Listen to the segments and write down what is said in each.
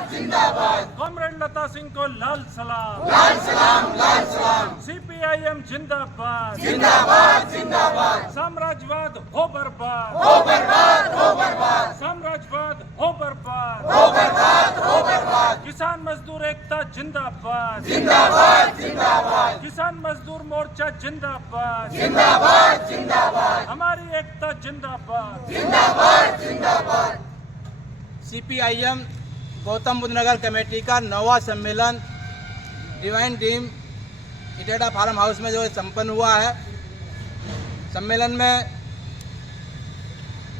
जिंदाबाद जिंदाबाद। कॉमरेड लता सिंह को लाल सलाम, लाल सलाम लाल सलाम। सीपीआईएम जिंदाबाद जिंदाबाद जिंदाबाद। साम्राज्यवाद हो बर्बाद, हो बर्बाद हो बर्बाद, साम्राज्यवाद हो बर्बाद, हो बर्बाद हो बर्बाद। किसान मजदूर एकता जिंदाबाद, जिंदाबाद जिंदाबाद, किसान मजदूर मोर्चा जिंदाबाद, जिंदाबाद जिंदाबाद, हमारी एकता जिंदाबाद, जिंदाबाद जिंदाबाद। सीपीआईएम गौतम बुद्ध नगर कमेटी का 9वां सम्मेलन डिवाइन टीम इटेडा फार्म हाउस में जो है संपन्न हुआ है। सम्मेलन में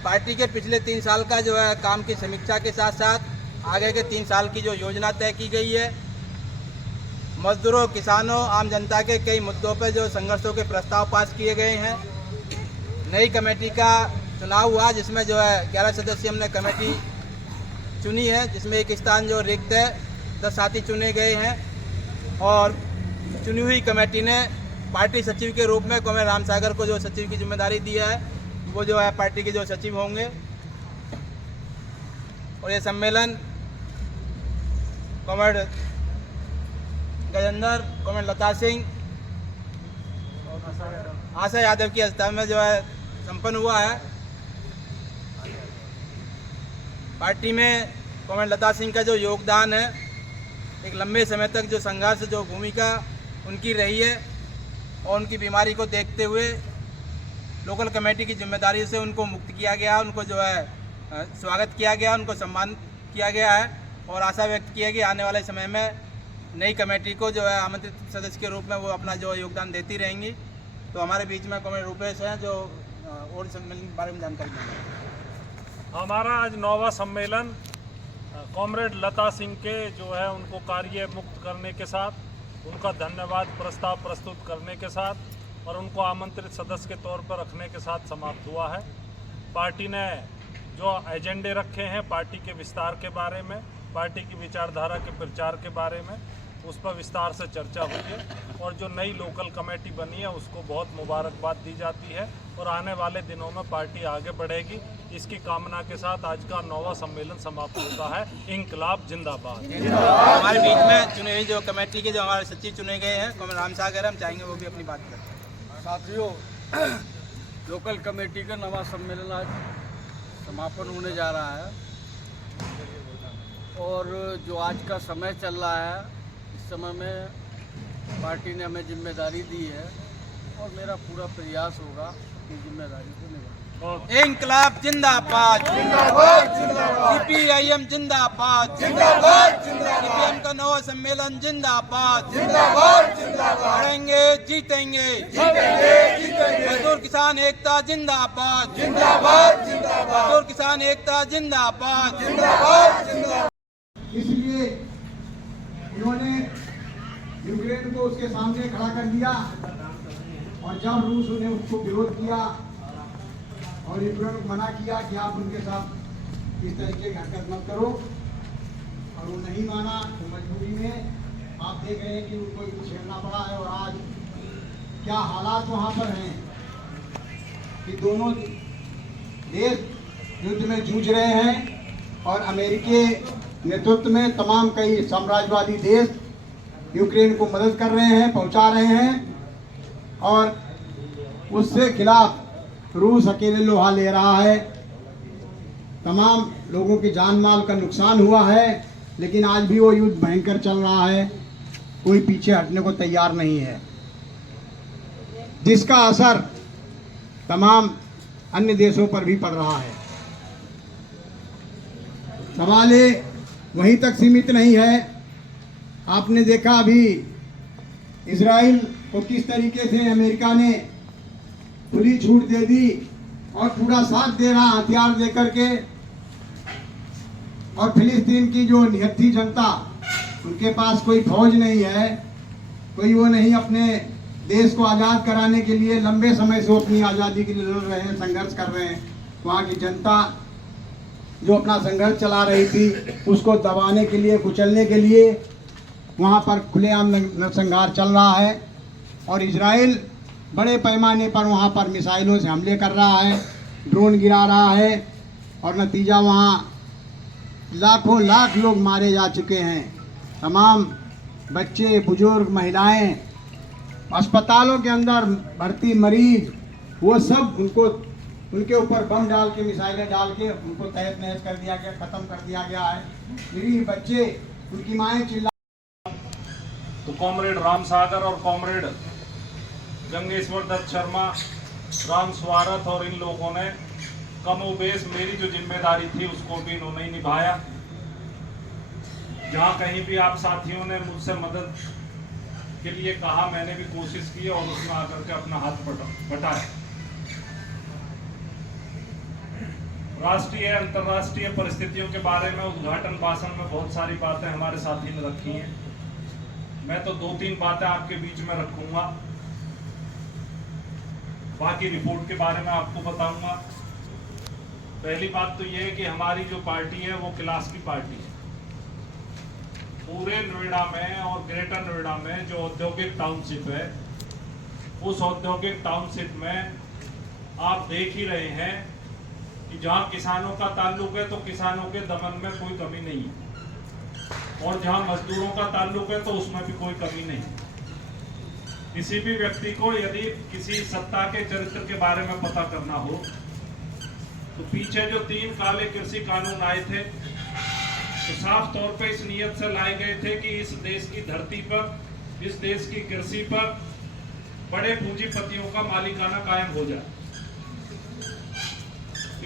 पार्टी के पिछले 3 साल का जो है काम की समीक्षा के साथ साथ आगे के 3 साल की जो योजना तय की गई है, मजदूरों, किसानों, आम जनता के कई मुद्दों पर जो संघर्षों के प्रस्ताव पास किए गए हैं। नई कमेटी का चुनाव हुआ जिसमें जो है 11 सदस्य हमने कमेटी चुनी है, जिसमें एक स्थान जो रिक्त है, 10 साथी चुने गए हैं और चुनी हुई कमेटी ने पार्टी सचिव के रूप में कॉमरेड रामसागर को जो सचिव की जिम्मेदारी दी है, वो जो है पार्टी के जो सचिव होंगे। और ये सम्मेलन कॉमरेड गजेंद्र, कॉमरेड लता सिंह, आशा यादव की अध्यक्षता में जो है संपन्न हुआ है। पार्टी में कॉमरेड लता सिंह का जो योगदान है, एक लंबे समय तक जो संघर्ष, जो भूमिका उनकी रही है और उनकी बीमारी को देखते हुए लोकल कमेटी की जिम्मेदारी से उनको मुक्त किया गया, उनको जो है स्वागत किया गया, उनको सम्मान किया गया है और आशा व्यक्त की है कि आने वाले समय में नई कमेटी को जो है आमंत्रित सदस्य के रूप में वो अपना जो योगदान देती रहेंगी। तो हमारे बीच में कॉमरेड रूपेश हैं जो और सम्मेलन के बारे में जानकारी देंगे। हमारा आज 9वां सम्मेलन कॉमरेड लता सिंह के जो है उनको कार्य मुक्त करने के साथ, उनका धन्यवाद प्रस्ताव प्रस्तुत करने के साथ और उनको आमंत्रित सदस्य के तौर पर रखने के साथ समाप्त हुआ है। पार्टी ने जो एजेंडे रखे हैं पार्टी के विस्तार के बारे में, पार्टी की विचारधारा के प्रचार के बारे में, उस पर विस्तार से चर्चा हुई है और जो नई लोकल कमेटी बनी है उसको बहुत मुबारकबाद दी जाती है और आने वाले दिनों में पार्टी आगे बढ़ेगी। इसकी कामना के साथ आज का 9वां सम्मेलन समाप्त होता है। इंकलाब जिंदाबाद। हमारे बीच में चुनी हुई जो कमेटी के जो हमारे सचिव चुने गए हैं कॉमरेड रामसागर, हम चाहेंगे वो भी अपनी बात करें। साथियों, लोकल कमेटी का 9वां सम्मेलन आज समापन होने जा रहा है और जो आज का समय चल रहा है, इस समय में पार्टी ने हमें जिम्मेदारी दी है और मेरा पूरा प्रयास होगा कि जिम्मेदारी को निभाएं। इंकलाब जिंदाबाद, जिंदाबाद जिंदाबाद, सीपीआईएम जिंदाबाद, जिंदाबाद जिंदाबाद, सीपीएम का 9वां सम्मेलन जिंदाबाद, जिंदाबाद जिंदाबाद, लड़ेंगे जीतेंगे, जीतेंगे जीतेंगे, मजदूर किसान एकता जिंदाबाद, जिंदाबाद जिंदाबाद, मजदूर किसान एकता जिंदाबाद, जिंदाबाद जिंदाबाद। इसलिए इन्होंने यूक्रेन को उसके सामने खड़ा कर दिया और जब रूस ने उसको विरोध किया और यूक्रेन को मना किया कि आप उनके साथ इस तरीके की हरकत मत करो और वो नहीं माना, तो मजबूरी में आप देख रहे हैं कि उनको कुछ झेलना पड़ा है। और आज क्या हालात वहाँ पर हैं कि दोनों देश युद्ध में जूझ रहे हैं और अमेरिकी नेतृत्व में तमाम कई साम्राज्यवादी देश यूक्रेन को मदद कर रहे हैं, पहुंचा रहे हैं और उससे खिलाफ रूस अकेले लोहा ले रहा है। तमाम लोगों की जान माल का नुकसान हुआ है, लेकिन आज भी वो युद्ध भयंकर चल रहा है, कोई पीछे हटने को तैयार नहीं है, जिसका असर तमाम अन्य देशों पर भी पड़ रहा है। सवाल वहीं तक सीमित नहीं है। आपने देखा अभी इजराइल को किस तरीके से अमेरिका ने खुली छूट दे दी और पूरा साथ दे रहा हथियार दे करके, और फिलिस्तीन की जो निहत्थी जनता, उनके पास कोई फौज नहीं है, कोई वो नहीं, अपने देश को आज़ाद कराने के लिए लंबे समय से वो अपनी आज़ादी के लिए लड़ रहे हैं, संघर्ष कर रहे हैं। वहाँ की जनता जो अपना संघर्ष चला रही थी उसको दबाने के लिए, कुचलने के लिए वहाँ पर खुलेआम नरसंहार चल रहा है और इजराइल बड़े पैमाने पर वहाँ पर मिसाइलों से हमले कर रहा है, ड्रोन गिरा रहा है और नतीजा वहाँ लाखों लाख लोग मारे जा चुके हैं। तमाम बच्चे, बुजुर्ग, महिलाएं, अस्पतालों के अंदर भर्ती मरीज, वो सब उनके ऊपर बम डाल के, मिसाइलें डाल के उनको तहस नहस कर दिया गया, ख़त्म कर दिया गया है। गरीब बच्चे, उनकी माएँ चिल्ला। तो कॉमरेड राम सागर और कॉमरेड गंगेश्वर दत्त शर्मा, राम स्वारथ और इन लोगों ने कमोबेश मेरी जो जिम्मेदारी थी उसको भी इन्होंने ही निभाया। जहाँ कहीं भी आप साथियों ने मुझसे मदद के लिए कहा, मैंने भी कोशिश की और उसमें आकर के अपना हाथ बटाया। राष्ट्रीय अंतर्राष्ट्रीय परिस्थितियों के बारे में उद्घाटन भाषण में बहुत सारी बातें हमारे साथी ने रखी हैं। मैं तो 2-3 बातें आपके बीच में रखूंगा, बाकी रिपोर्ट के बारे में आपको बताऊंगा। पहली बात तो यह है कि हमारी जो पार्टी है वो क्लास की पार्टी है। पूरे नोएडा में और ग्रेटर नोएडा में जो औद्योगिक टाउनशिप है, उस औद्योगिक टाउनशिप में आप देख ही रहे हैं कि जहां किसानों का ताल्लुक है तो किसानों के दमन में कोई कमी नहीं है, और जहां मजदूरों का ताल्लुक है तो उसमें भी कोई कमी नहीं है। किसी भी व्यक्ति को यदि किसी सत्ता के चरित्र के बारे में पता करना हो तो पीछे जो 3 काले कृषि कानून आए थे तो साफ तौर पे इस नियत से लाए गए थे कि इस देश की धरती पर, इस देश की कृषि पर बड़े पूंजीपतियों का मालिकाना कायम हो जाए।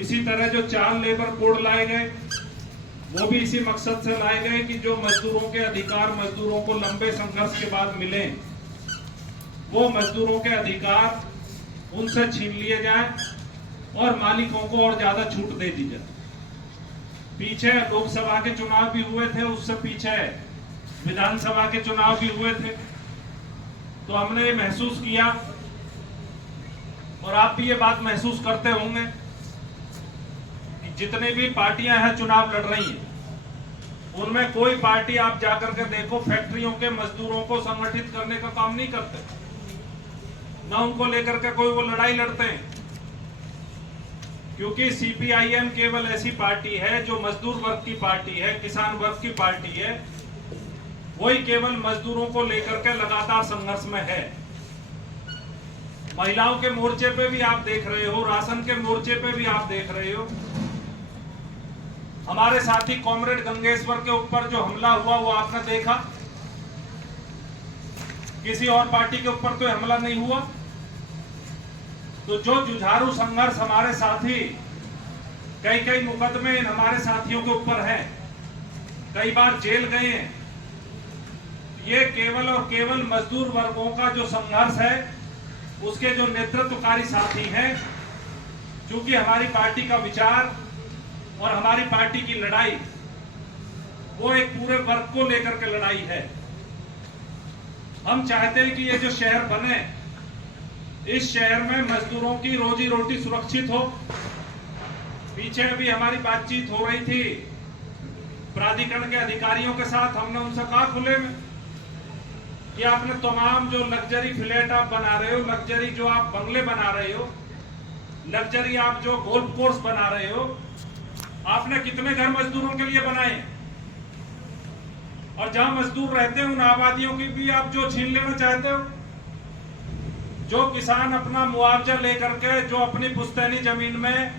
इसी तरह जो 4 लेबर कोड लाए गए वो भी इसी मकसद से लाए गए कि जो मजदूरों के अधिकार मजदूरों को लंबे संघर्ष के बाद मिले, वो मजदूरों के अधिकार उनसे छीन लिए जाएं और मालिकों को और ज्यादा छूट दे दी जाए। पीछे लोकसभा के चुनाव भी हुए थे, उससे पीछे विधानसभा के चुनाव भी हुए थे, तो हमने ये महसूस किया और आप भी ये बात महसूस करते होंगे कि जितने भी पार्टियां हैं चुनाव लड़ रही हैं, उनमें कोई पार्टी आप जाकर के देखो फैक्ट्रियों के मजदूरों को संगठित करने का काम नहीं करते, ना उनको लेकर के कोई वो लड़ाई लड़ते हैं। क्योंकि सीपीआईएम केवल ऐसी पार्टी है जो मजदूर वर्ग की पार्टी है, किसान वर्ग की पार्टी है, वही केवल मजदूरों को लेकर के लगातार संघर्ष में है। महिलाओं के मोर्चे पे भी आप देख रहे हो, राशन के मोर्चे पे भी आप देख रहे हो। हमारे साथी कॉमरेड गंगेश्वर के ऊपर जो हमला हुआ वो आपने देखा, किसी और पार्टी के ऊपर तो हमला नहीं हुआ। तो जो जुझारू संघर्ष हमारे साथी, कई मुकदमे हमारे साथियों के ऊपर हैं, कई बार जेल गए हैं, ये केवल और केवल मजदूर वर्गों का जो संघर्ष है उसके जो नेतृत्वकारी साथी हैं, क्योंकि हमारी पार्टी का विचार और हमारी पार्टी की लड़ाई वो एक पूरे वर्ग को लेकर के लड़ाई है। हम चाहते हैं कि ये जो शहर बने, इस शहर में मजदूरों की रोजी रोटी सुरक्षित हो। पीछे अभी हमारी बातचीत हो रही थी प्राधिकरण के अधिकारियों के साथ, हमने उनसे कहा खुले में कि आपने तमाम जो लग्जरी फ्लैट आप बना रहे हो, लग्जरी जो आप बंगले बना रहे हो, लग्जरी आप जो गोल्फ कोर्स बना रहे हो, आपने कितने घर मजदूरों के लिए बनाए, और जहां मजदूर रहते हैं उन आबादियों की भी आप जो छीन लेना चाहते हो। जो किसान अपना मुआवजा लेकर के जो अपनी पुश्तैनी जमीन में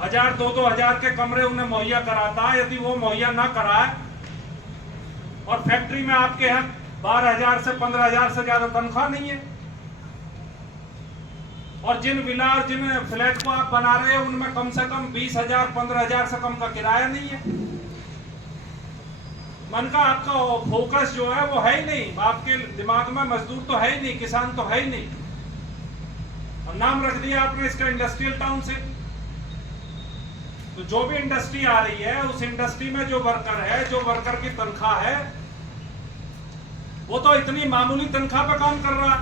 1000-2-2 हजार के कमरे उन्हें मुहैया कराता है, यदि वो मुहैया ना कराए और फैक्ट्री में आपके यहाँ 12,000 से 15,000 से ज्यादा तनख्वाह नहीं है, और जिन विला और जिन फ्लैट को आप बना रहे हैं उनमें कम से कम 20,000 15,000 से कम का किराया नहीं है, मन का आपका फोकस जो है वो है ही नहीं, आपके दिमाग में मजदूर तो है ही नहीं, किसान तो है ही नहीं, और नाम रख दिया आपने इसका इंडस्ट्रियल टाउन से। तो जो भी इंडस्ट्री आ रही है उस इंडस्ट्री में जो वर्कर है, जो वर्कर की तनख्वाह है, वो तो इतनी मामूली तनख्वाह पे काम कर रहा,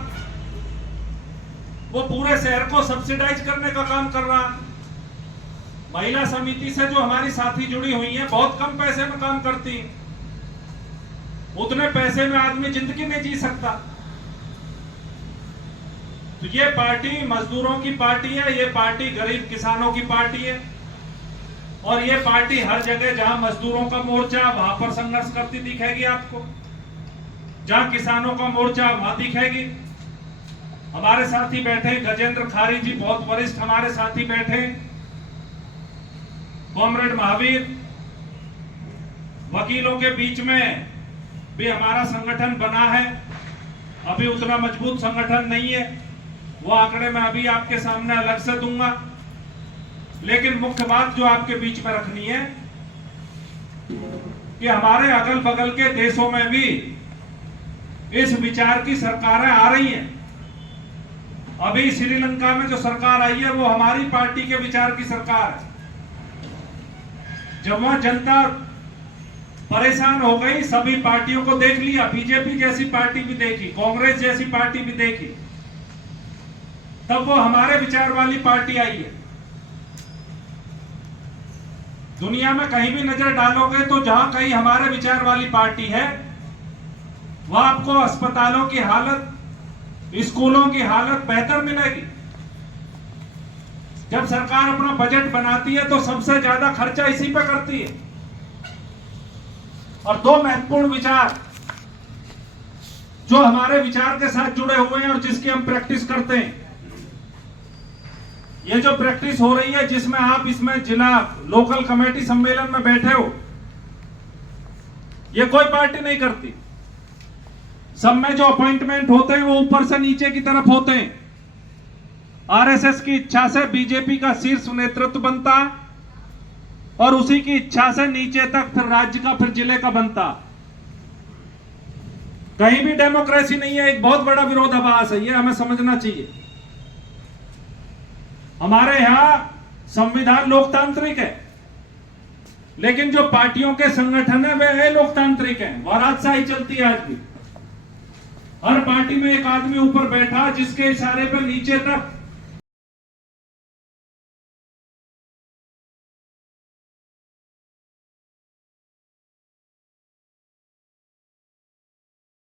वो पूरे शहर को सब्सिडाइज करने का काम कर रहा। महिला समिति से जो हमारी साथी जुड़ी हुई है बहुत कम पैसे में काम करती, उतने पैसे में आदमी जिंदगी नहीं जी सकता। तो ये पार्टी मजदूरों की पार्टी है, ये पार्टी गरीब किसानों की पार्टी है, और ये पार्टी हर जगह जहां मजदूरों का मोर्चा वहां पर संघर्ष करती दिखेगी आपको, जहां किसानों का मोर्चा वहां दिखेगी। हमारे साथी बैठे गजेंद्र खारी जी, बहुत वरिष्ठ हमारे साथी बैठे, कॉमरेड महावीर, वकीलों के बीच में भी हमारा संगठन बना है, अभी उतना मजबूत संगठन नहीं है, वो आंकड़े मैं अभी आपके सामने अलग से दूंगा। लेकिन मुख्य बात जो आपके बीच में रखनी है कि हमारे अगल बगल के देशों में भी इस विचार की सरकारें आ रही हैं। अभी श्रीलंका में जो सरकार आई है वो हमारी पार्टी के विचार की सरकार है। जब वहां जनता परेशान हो गई, सभी पार्टियों को देख लिया, बीजेपी जैसी पार्टी भी देखी, कांग्रेस जैसी पार्टी भी देखी, तब वो हमारे विचार वाली पार्टी आई है। दुनिया में कहीं भी नजर डालोगे तो जहां कहीं हमारे विचार वाली पार्टी है, वहां आपको अस्पतालों की हालत, स्कूलों की हालत बेहतर मिलेगी। जब सरकार अपना बजट बनाती है तो सबसे ज्यादा खर्चा इसी पे करती है। और दो महत्वपूर्ण विचार जो हमारे विचार के साथ जुड़े हुए हैं और जिसकी हम प्रैक्टिस करते हैं, ये जो प्रैक्टिस हो रही है जिसमें आप इसमें जिला लोकल कमेटी सम्मेलन में बैठे हो, ये कोई पार्टी नहीं करती। सब में जो अपॉइंटमेंट होते हैं वो ऊपर से नीचे की तरफ होते हैं। आरएसएस की इच्छा से बीजेपी का शीर्ष नेतृत्व बनता और उसी की इच्छा से नीचे तक फिर राज्य का, फिर जिले का बनता। कहीं भी डेमोक्रेसी नहीं है, एक बहुत बड़ा विरोधाभास है, ये हमें समझना चाहिए। हमारे यहां संविधान लोकतांत्रिक है, लेकिन जो पार्टियों के संगठन है वे लोकतांत्रिक हैं। वह राजशाही चलती है आज भी। हर पार्टी में एक आदमी ऊपर बैठा जिसके इशारे पर नीचे तक